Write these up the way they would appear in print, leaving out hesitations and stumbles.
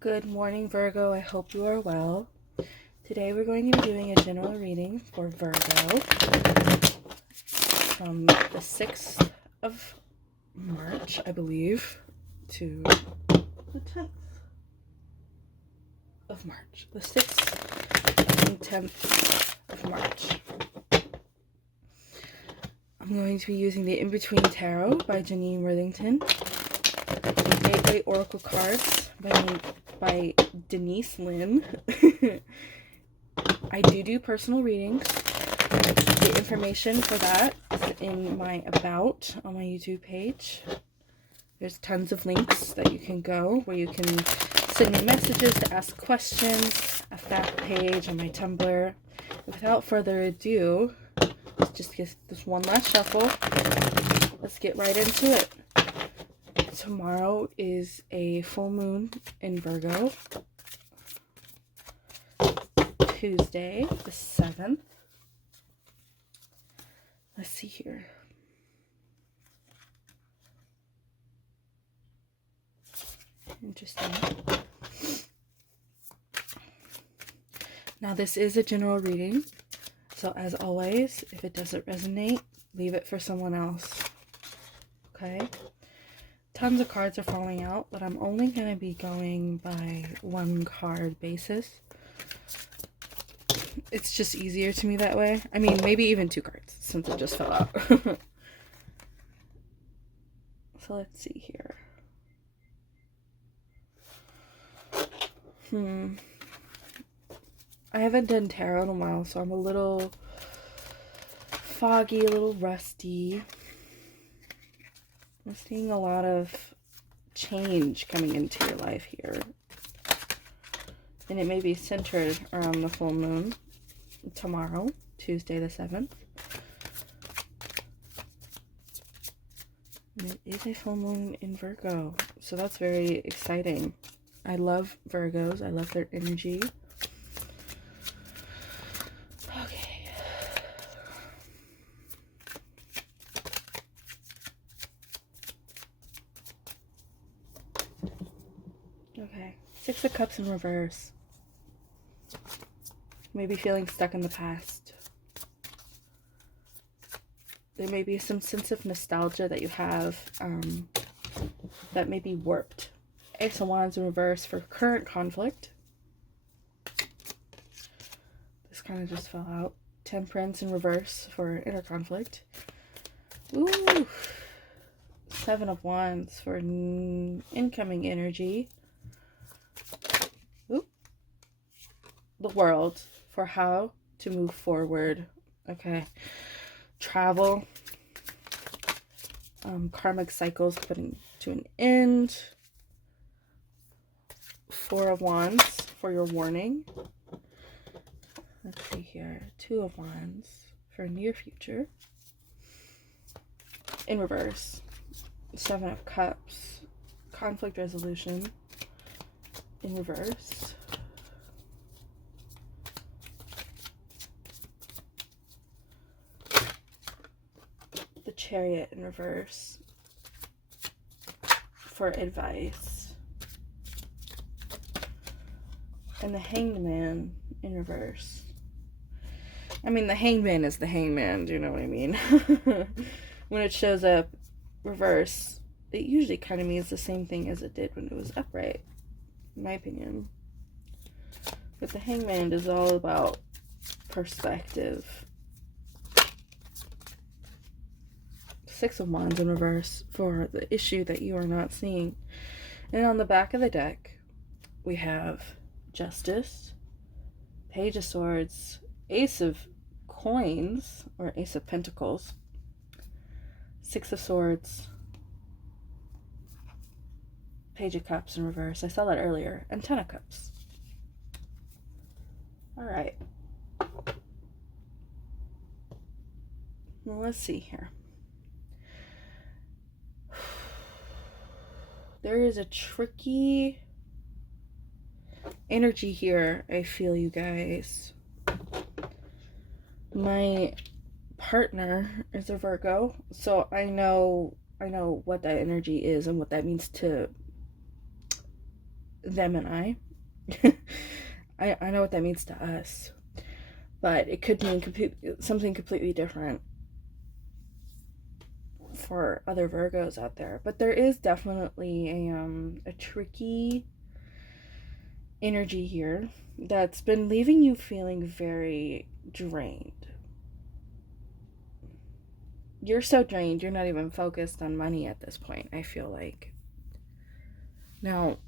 Good morning, Virgo. I hope you are well. Today we're going to be doing a general reading for Virgo from the 6th of March, I believe, to the 10th of March. The 6th and 10th of March. I'm going to be using the In Between Tarot by Janine Worthington, Gateway Oracle Cards by Denise Lynn. I do personal readings. The information for that is in my About on my YouTube page. There's tons of links that you can go where you can send me messages to ask questions, a fact page on my Tumblr. Without further ado, let's just get this one last shuffle. Let's get right into it. Tomorrow is a full moon in Virgo. Tuesday, the 7th. Let's see here. Interesting. Now, this is a general reading. So, as always, if it doesn't resonate, leave it for someone else. Okay? Tons of cards are falling out, but I'm only going to be going by one card basis. It's just easier to me that way. I mean, maybe even two cards, since it just fell out. So let's see here. I haven't done tarot in a while, so I'm a little foggy, a little rusty. I'm seeing a lot of change coming into your life here. And it may be centered around the full moon tomorrow, Tuesday the 7th. And it is a full moon in Virgo, so that's very exciting. I love Virgos. I love their energy. Okay. Okay. 6 of Cups in reverse. Maybe feeling stuck in the past. There may be some sense of nostalgia that you have that may be warped. Ace of Wands in reverse for current conflict. This kind of just fell out. Temperance in reverse for inner conflict. Ooh. 7 of Wands for incoming energy. Ooh. The World for how to move forward. Okay. Travel. Karmic cycles putting to an end. 4 of Wands for your warning. Let's see here. 2 of Wands for near future. In reverse. 7 of Cups. Conflict resolution. In reverse. The Chariot in reverse for advice. And the Hanged Man in reverse. I mean, the Hanged Man is the Hanged Man, do you know what I mean? When it shows up reverse, it usually kind of means the same thing as it did when it was upright, in my opinion. But the Hanged Man is all about perspective. 6 of Wands in reverse for the issue that you are not seeing. And on the back of the deck, we have Justice, Page of Swords, Ace of Coins, or Ace of Pentacles, 6 of Swords, Page of Cups in reverse. I saw that earlier. And 10 of Cups. Alright. Well, let's see here. There is a tricky energy here, I feel, you guys. My partner is a Virgo, so I know what that energy is and what that means to them and I. I know what that means to us, but it could mean something completely different for other Virgos out there. But there is definitely a tricky energy here that's been leaving you feeling very drained. You're so drained, you're not even focused on money at this point, I feel like. Now,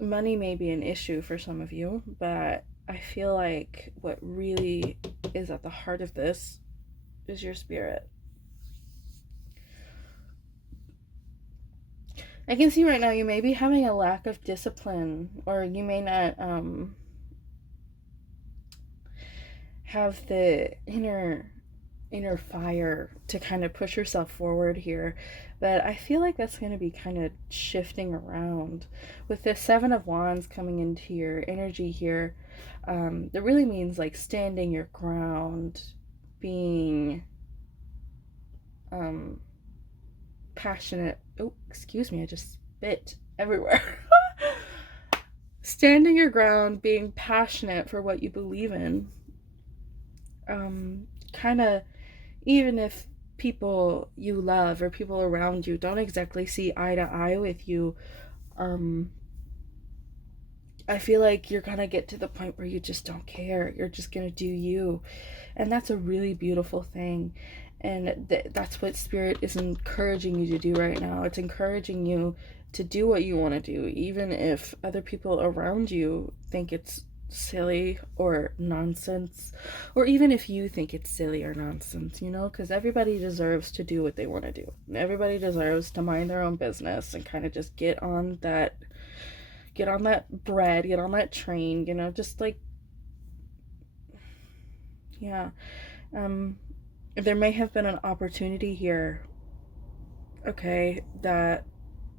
money may be an issue for some of you, but I feel like what really is at the heart of this is your spirit. I can see right now you may be having a lack of discipline, or you may not have the inner fire to kind of push yourself forward here. But I feel like that's going to be kind of shifting around with the Seven of Wands coming into your energy here. It really means like standing your ground, being passionate. Oh, excuse me, I just spit everywhere. Standing your ground, being passionate for what you believe in. Kind of, even if people you love or people around you don't exactly see eye to eye with you, I feel like you're gonna get to the point where you just don't care. You're just gonna do you, and that's a really beautiful thing. And that's what Spirit is encouraging you to do right now. It's encouraging you to do what you want to do, even if other people around you think it's silly or nonsense, or even if you think it's silly or nonsense, you know, because everybody deserves to do what they want to do. Everybody deserves to mind their own business and kind of just get on that bread, get on that train, you know, just like, yeah. There may have been an opportunity here, okay, that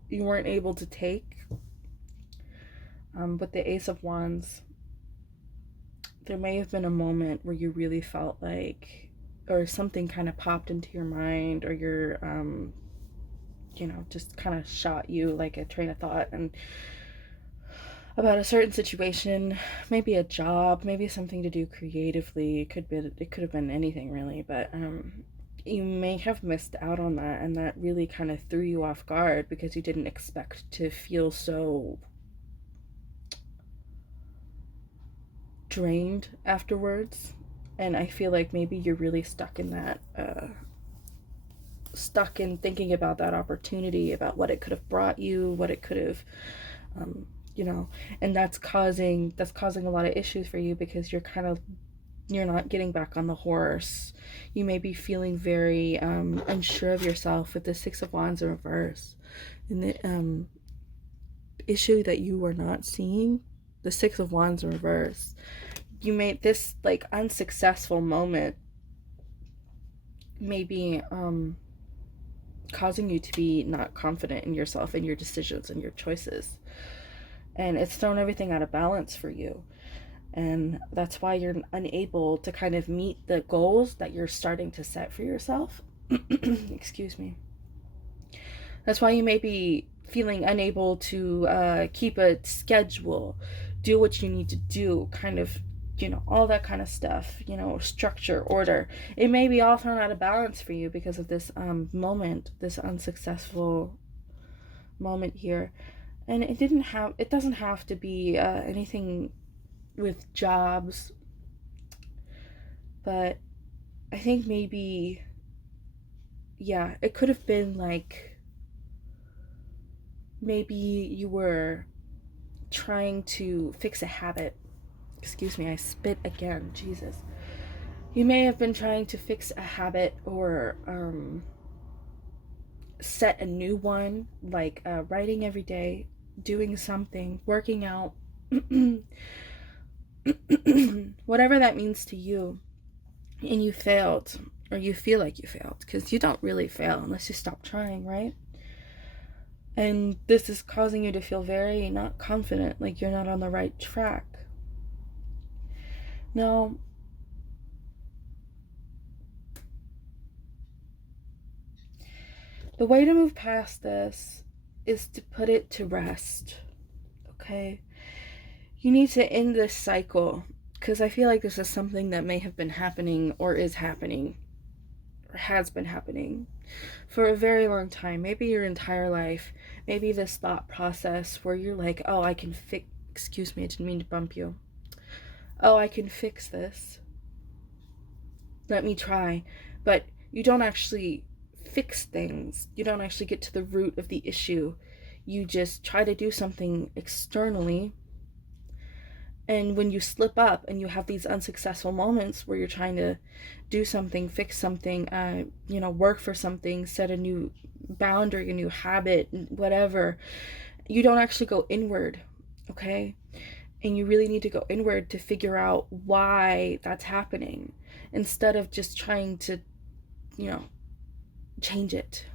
you weren't able to take. With the Ace of Wands, there may have been a moment where you really felt like, or something kind of popped into your mind, or your, you know, just kind of shot you like a train of thought, and about a certain situation, maybe a job, maybe something to do creatively. It could have been anything really, but you may have missed out on that, and that really kind of threw you off guard because you didn't expect to feel so drained afterwards. And I feel like maybe you're really stuck in that stuck in thinking about that opportunity, about what it could have brought you, what it could have you know, and that's causing a lot of issues for you because you're not getting back on the horse. You may be feeling very unsure of yourself with the Six of Wands in reverse, and the issue that you were not seeing, the Six of Wands in reverse. You made this like unsuccessful moment maybe causing you to be not confident in yourself and your decisions and your choices. And it's thrown everything out of balance for you. And that's why you're unable to kind of meet the goals that you're starting to set for yourself. Excuse me. That's why you may be feeling unable to keep a schedule, do what you need to do, kind of, you know, all that kind of stuff, you know, structure, order. It may be all thrown out of balance for you because of this moment, this unsuccessful moment here. And it doesn't have to be anything with jobs, but I think maybe, yeah, it could have been like, maybe you were trying to fix a habit. Excuse me, I spit again, Jesus. You may have been trying to fix a habit, or set a new one, like writing every day, doing something, working out, whatever that means to you, and you failed, or you feel like you failed, because you don't really fail unless you stop trying, right? And this is causing you to feel very not confident, like you're not on the right track. Now, the way to move past this is to put it to rest. okay? You need to end this cycle, because I feel like this is something that may have been happening or is happening or has been happening for a very long time, maybe your entire life. Maybe this thought process where you're like, oh, I can fix, excuse me, I didn't mean to bump you. Oh, I can fix this. Let me try. But you don't actually fix things. You don't actually get to the root of the issue. You just try to do something externally. And when you slip up and you have these unsuccessful moments where you're trying to do something, fix something, work for something, set a new boundary, a new habit, whatever, you don't actually go inward, okay? And you really need to go inward to figure out why that's happening instead of just trying to, change it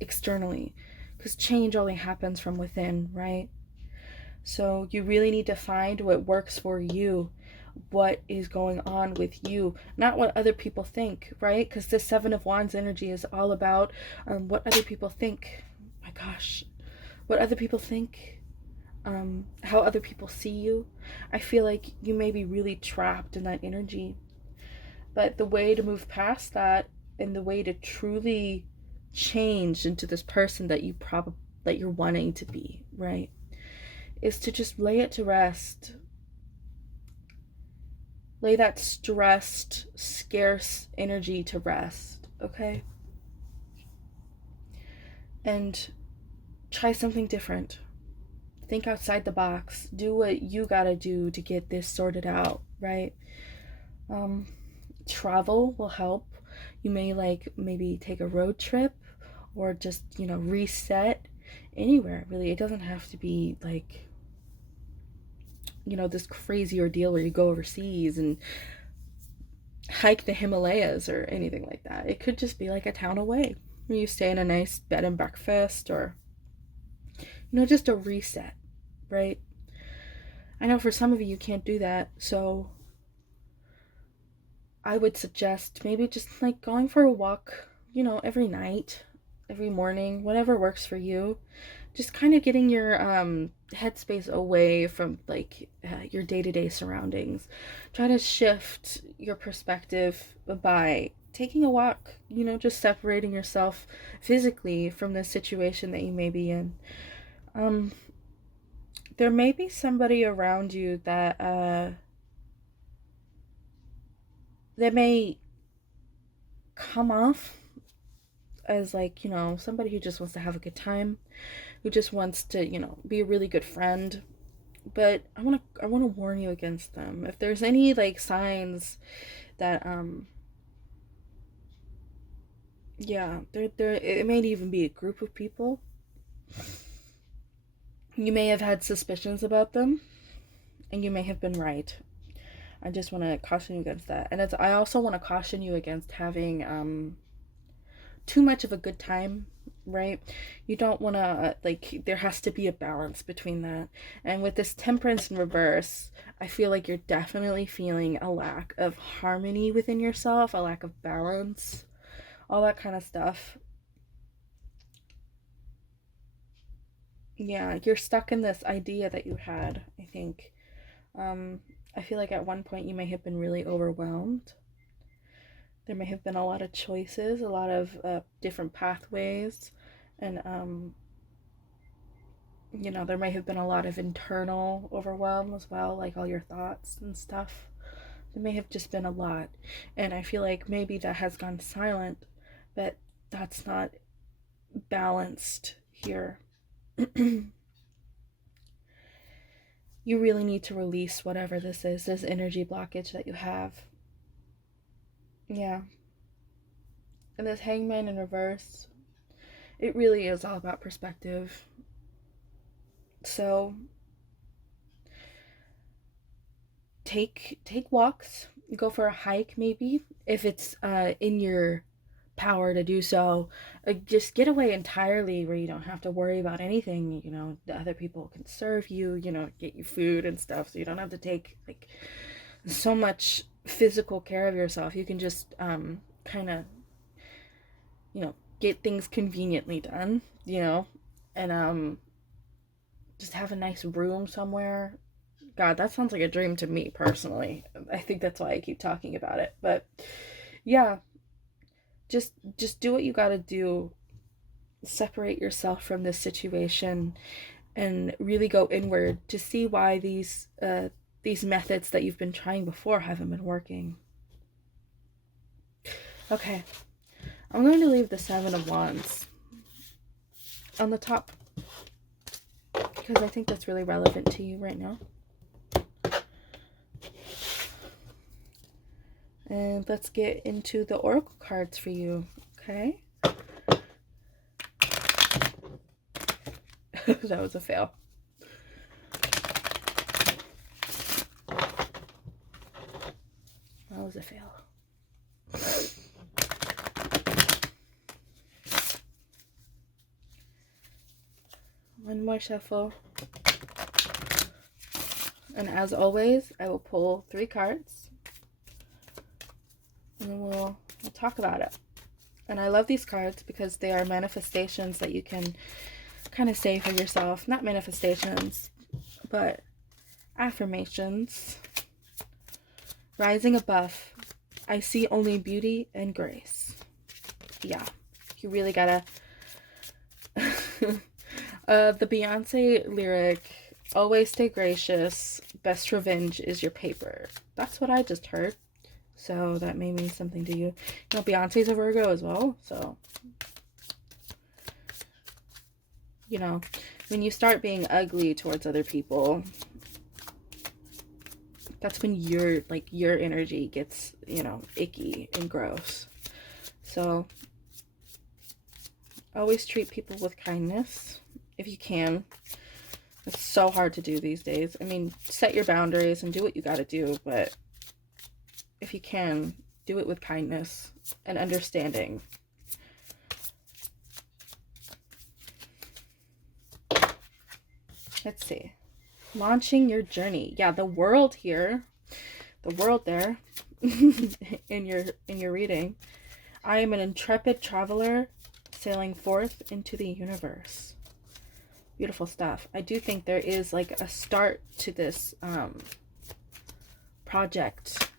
externally, because change only happens from within, right? So you really need to find what works for you, what is going on with you, not what other people think, right? Because this Seven of Wands energy is all about what other people think. My gosh, what other people think, how other people see you. I feel like you may be really trapped in that energy. But the way to move past that, and the way to truly change into this person that you're wanting to be, right, is to just lay it to rest. Lay that stressed, scarce energy to rest, okay? And try something different. Think outside the box. Do what you gotta do to get this sorted out, right? Travel will help. You may maybe take a road trip, or just, reset anywhere, really. It doesn't have to be this crazy ordeal where you go overseas and hike the Himalayas or anything like that. It could just be like a town away where you stay in a nice bed and breakfast, or just a reset, right? I know for some of you can't do that, so I would suggest maybe just going for a walk, every night, every morning, whatever works for you. Just kind of getting your headspace away from your day-to-day surroundings. Try to shift your perspective by taking a walk, just separating yourself physically from the situation that you may be in. There may be somebody around you that may come off as somebody who just wants to have a good time, who just wants to, be a really good friend. But I want to warn you against them. If there's any signs that there it may even be a group of people. You may have had suspicions about them, and you may have been right. I just want to caution you against that. And I also want to caution you against having too much of a good time, right? You don't want to, there has to be a balance between that. And with this Temperance in reverse, I feel like you're definitely feeling a lack of harmony within yourself, a lack of balance, all that kind of stuff. Yeah, you're stuck in this idea that you had, I think. I feel like at one point you may have been really overwhelmed. There may have been a lot of choices, a lot of different pathways, and there may have been a lot of internal overwhelm as well, like all your thoughts and stuff. There may have just been a lot, and I feel like maybe that has gone silent, but that's not balanced here. You really need to release whatever this is, this energy blockage that you have. Yeah. And this Hangman in reverse, it really is all about perspective. So take walks, go for a hike maybe, if it's in your power to do so. Just get away entirely where you don't have to worry about anything. The other people can serve you, get you food and stuff, so you don't have to take so much physical care of yourself. You can just kind of get things conveniently done, and just have a nice room somewhere. God, that sounds like a dream to me personally. I think that's why I keep talking about it. But yeah, just do what you got to do. Separate yourself from this situation and really go inward to see why these methods that you've been trying before haven't been working. Okay, I'm going to leave the Seven of Wands on the top because I think that's really relevant to you right now. And let's get into the oracle cards for you, okay? That was a fail. That was a fail. One more shuffle. And as always, I will pull 3 cards. And then we'll talk about it. And I love these cards because they are manifestations that you can kind of say for yourself. Not manifestations, but affirmations. Rising above, I see only beauty and grace. Yeah, you really gotta... the Beyonce lyric, always stay gracious, best revenge is your paper. That's what I just heard. So that may mean something to you. You know, Beyonce's a Virgo as well, so... You know, when you start being ugly towards other people, that's when your energy gets, you know, icky and gross. So always treat people with kindness if you can. It's so hard to do these days. I mean, set your boundaries and do what you got to do, but if you can, do it with kindness and understanding. Let's see. Launching your journey. Yeah, the world here, the world there in your reading. I am an intrepid traveler sailing forth into the universe. Beautiful stuff. I do think there is like a start to this project.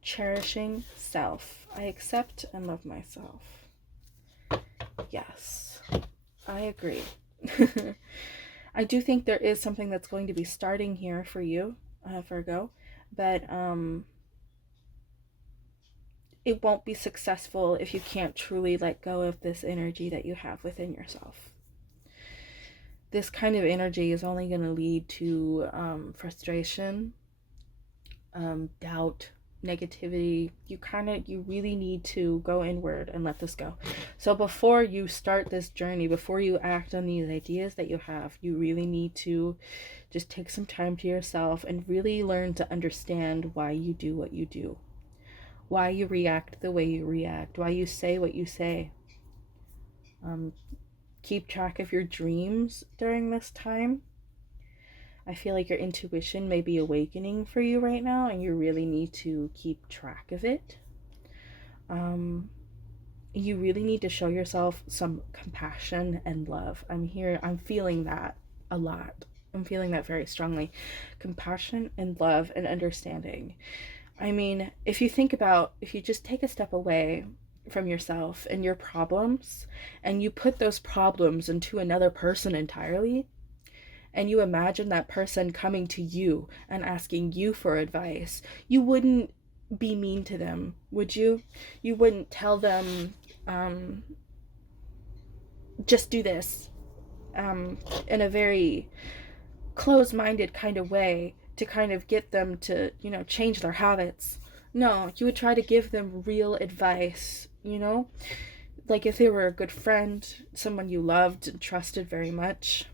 Cherishing self. I accept and love myself. Yes, I agree. I do think there is something that's going to be starting here for you, Virgo, but it won't be successful if you can't truly let go of this energy that you have within yourself. This kind of energy is only going to lead to frustration, doubt, negativity. You really need to go inward and let this go. So before you start this journey, before you act on these ideas that you have, you really need to just take some time to yourself and really learn to understand why you do what you do, why you react the way you react, why you say what you say. Keep track of your dreams during this time. I feel like your intuition may be awakening for you right now, and you really need to keep track of it. You really need to show yourself some compassion and love. I'm feeling that a lot. I'm feeling that very strongly. Compassion and love and understanding. I mean, if you just take a step away from yourself and your problems, and you put those problems into another person entirely, and you imagine that person coming to you and asking you for advice, you wouldn't be mean to them, would you? You wouldn't tell them, just do this, in a very closed-minded kind of way to kind of get them to, you know, change their habits. No, you would try to give them real advice, you know? Like if they were a good friend, someone you loved and trusted very much,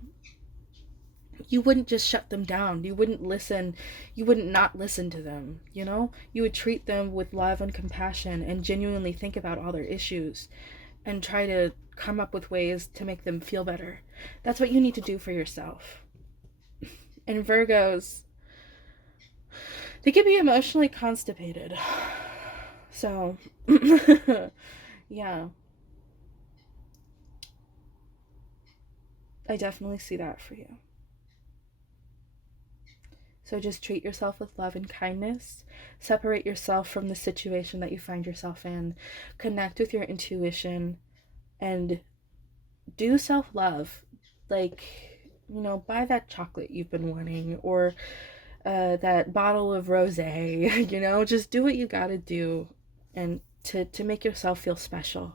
you wouldn't just shut them down. You wouldn't not listen to them, you know? You would treat them with love and compassion and genuinely think about all their issues and try to come up with ways to make them feel better. That's what you need to do for yourself. And Virgos, they can be emotionally constipated. So, yeah. I definitely see that for you. So just treat yourself with love and kindness. Separate yourself from the situation that you find yourself in. Connect with your intuition and do self-love. Like, you know, buy that chocolate you've been wanting, or that bottle of rosé. You know, just do what you gotta do, and to make yourself feel special.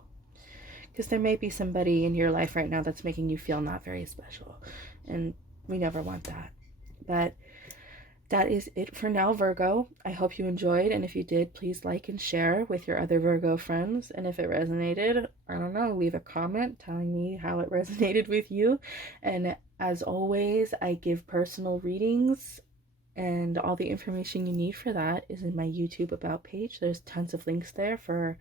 Because there may be somebody in your life right now that's making you feel not very special, and we never want that. But that is it for now, Virgo. I hope you enjoyed, and if you did, please like and share with your other Virgo friends. And if it resonated, I don't know, leave a comment telling me how it resonated with you. And as always, I give personal readings, and all the information you need for that is in my YouTube About page. There's tons of links there for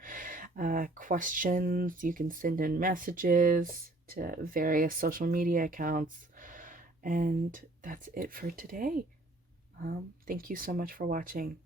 questions. You can send in messages to various social media accounts. And that's it for today. Thank you so much for watching.